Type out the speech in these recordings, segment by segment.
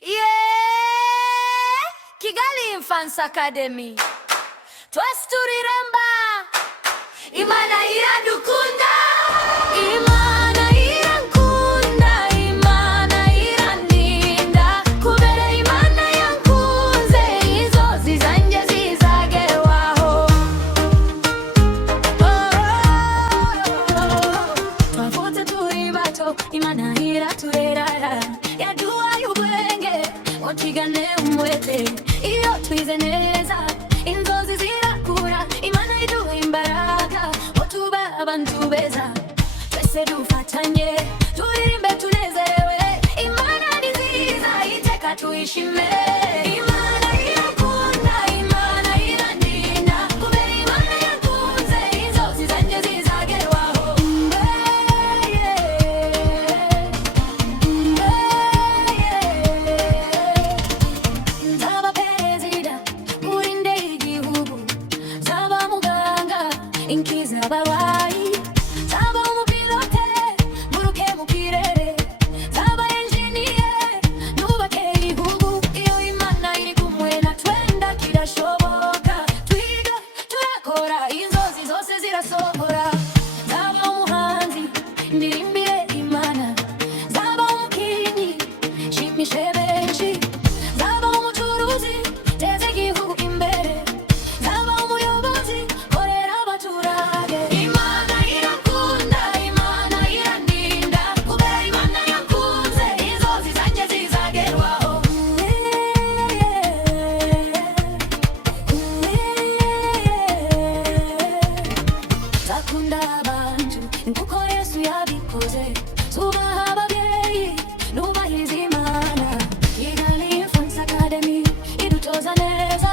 Yeah! Kigali Infants Academy Twasturiramba Imana iradukunda Imana irankunda Imana irandinda Kubera Imana yankunze Inzozi zanjye zizagerwaho Twavutse turi bato Imana iraturera Yaduhaye ubwenge Twigane umwete iyo twize neza inzozi zirakura Imana iduha imbaraga tuba abantu beza twese dufatanye turirimbe tunezerewe Imana ni nziza iteka tuyishime Imana irakunda Imana irandinda kubera Imana yankunze inzozi zanjye zizagerwaho Inkiza abarwayi Zaba umupilote Nguruke mu kirere Zaba engineer Nubake igihugu Iyo Imana iri kumwe natwe kirashoboka Twiga turakora inzozi zose zirasohora Zaba umuhanzi ndirimbire Imana Zaba umukinyi nshimishe benshi Zaba umucuruzi teze igihugu imbere Zaba umuyobozi korera abaturage Imana irakunda Imana irandinda kubera Imana yankunze inzozi zanjye zizagerwaho Zakunda abantu kuko Yesu yabikoze Zubaha ababyeyi nubahiriza Imana Kigali Infants Academy idutoza neza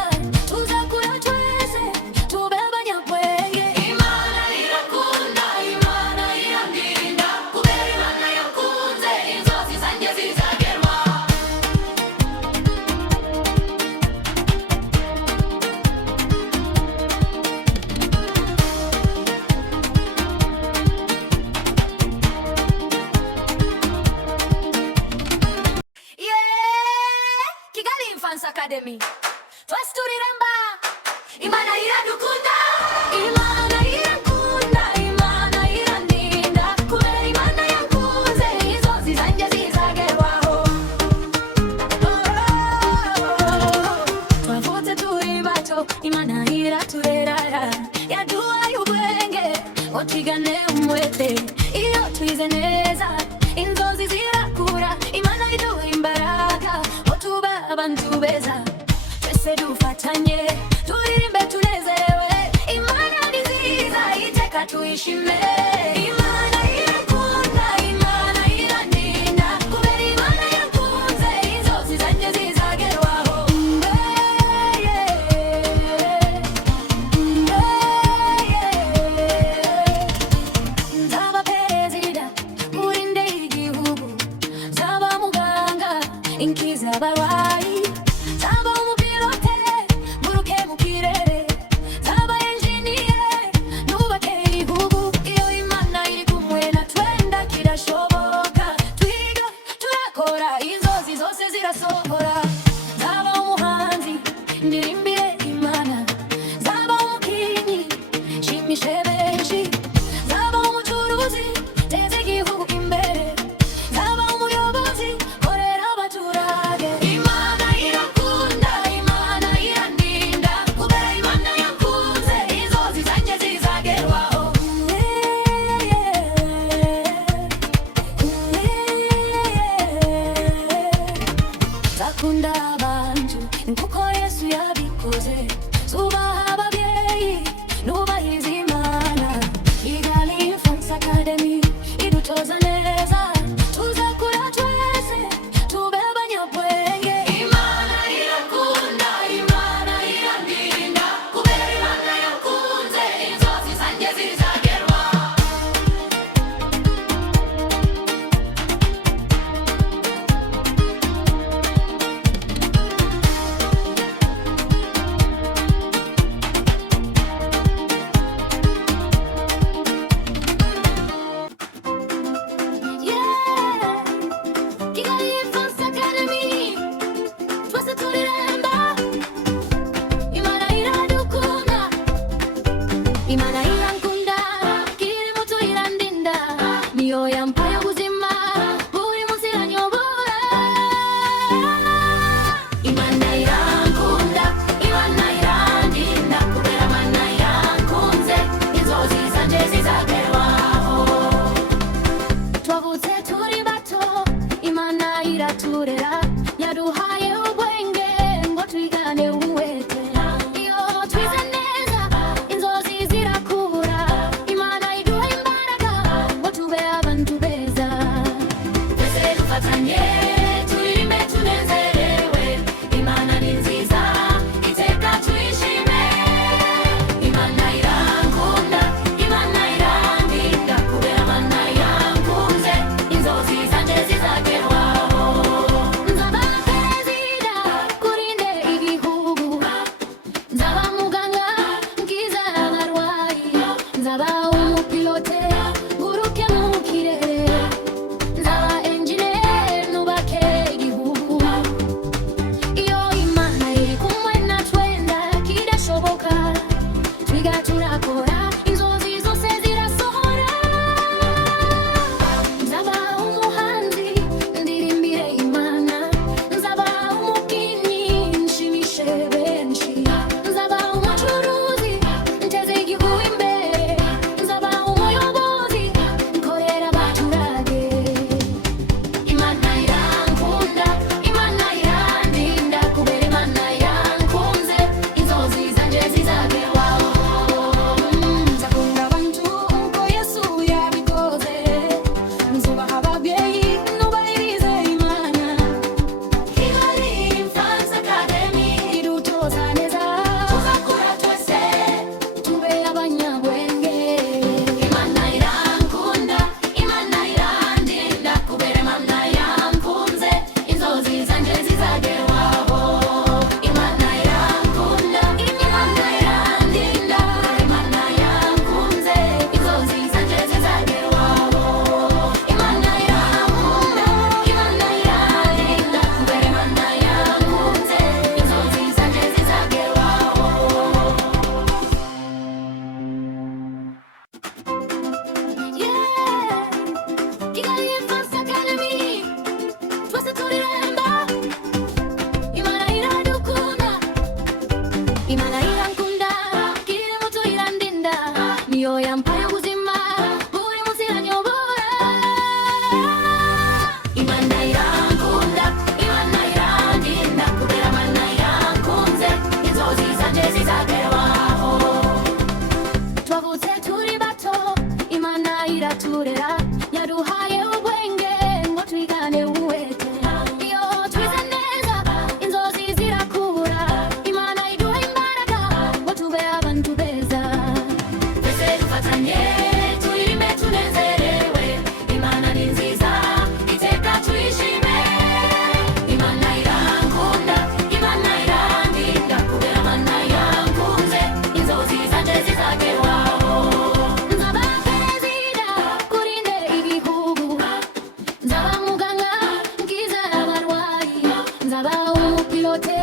tuzakura twese tube abanyabwenge Imana irakunda Imana irandinda kubera Imana yankunze inzozi zanjye zizagerwaho Yeah! Kigali Infants Academy Twasturiramba Imana iradukunda Imana irankunda Imana irandinda kubera Imana yankunze inzozi zanjye zizagerwaho Twavutse turi bato Imana iraturera Yaduhaye ubwenge twigane umwete iyo twize neza inzozi zirakura Imana iduha imbaraga tuba abantu beza twese dufatanye turirimbe tunezerewe Imana ni nziza iteka tuyishime Imana irakunda Imana irandinda kubera Imana yankunze inzozi zanjye zizagerwaho Zaba perezida urinde igihugu Zaba muganga inkiza abarwayi Zaba umupilote nguruke mu kirere Zaba engineer nubake igihugu Iyo Imana iri kumwe natwe kirashoboka Twiga turakora inzozi zose zirasohora Zaba umuhanzi ndirimbire Imana Zaba umukinyi nshimishe benshi Zaba umucuruzi teze igihugu imbere Zaba umuyobozi korera abaturage Imana irakunda Imana irandinda kubera Imana yankunze inzozi zanjye zizagerwaho Zakunda abantu kuko Yesu yabikoze Zubaha ababyeyi nubahiriza Imana Kigali Infants Academy idutoza neza tuzakura twese tube abanyabwenge Imana irakunda Imana irandinda kubera Imana yankunze inzozi zanjye zizagerwaho yaduhaye ubwenge ngo twigane umwete. Iyo twize neza inzozi zirakura, Imana iduha imbaraga ngo tube abantu beza. Twese dufatanye turirimbe tunezerewe, Imana ni nziza iteka tuyishime. Imana irankunda, Imana irandinda, kubera Imana yankunze inzozi zanje zizagerwaho. Nzaba perezida kurinde igihugu, nzaba muganga nkiza abarwayi, nzaba umupilote nguruke mu kirere, nzaba engineer nubake igihugu. Iyo Imana iri kumwe natwe ndakidashoboka, twiga turakora inzozi zose zirasohora. Nzaba umuhanzi ndirimbire Imana, nzaba umubyinnyi nshimishe benshi, nzaba umucuruzi nteze igihugu imbere, nzaba umuyobozi nkorera abaturage. Imana irankunda, Imana irandinda, kubera Imana yankunze inzozi zanje zizagerwaho. Nzakunda abantu uko Yesu yabikoze, nzubaha ababyeyi nubahirize Imana. Kigali Infants Academy idutoza neza, tuzakura twese tube abanyabwenge. Imana irankunda, Imana irandinda, kubera Imana yankunze inzozi zanje zizagerwaho. Imana irankunda, Imana irandinda, Imana yankunze inzozi zanje zizagerwaho. Imana irankunda, Imana irandinda, kubera Imana yankunze inzozi zanje zizagerwaho. Yeah, Kigali Infants Academy, twese turirimba. Imana iradukunda, Imana irankunda, kiri muto irandinda, niyo yampaye ubuzima buri munsi iranyobora. Imana irankunda, Imana irandinda, kubera Imana yankunze inzozi zanje zizagerwaho. Twavutse turi bato, Imana iraturera, yaduhaye ubwenge ngo twigane umwete. Iyo twize neza inzozi zirakura, Imana iduha imbaraga ngo tube abantu beza. Twese dufatanye turirimbe tunezerewe, Imana ni nziza iteka tuyishime. Imana irankunda, Imana irandinda, kubera Imana yankunze inzozi zanje zizagerwaho. Nzaba perezida kurinde igihugu, nzaba muganga nkiza abarwayi, nzaba umupilote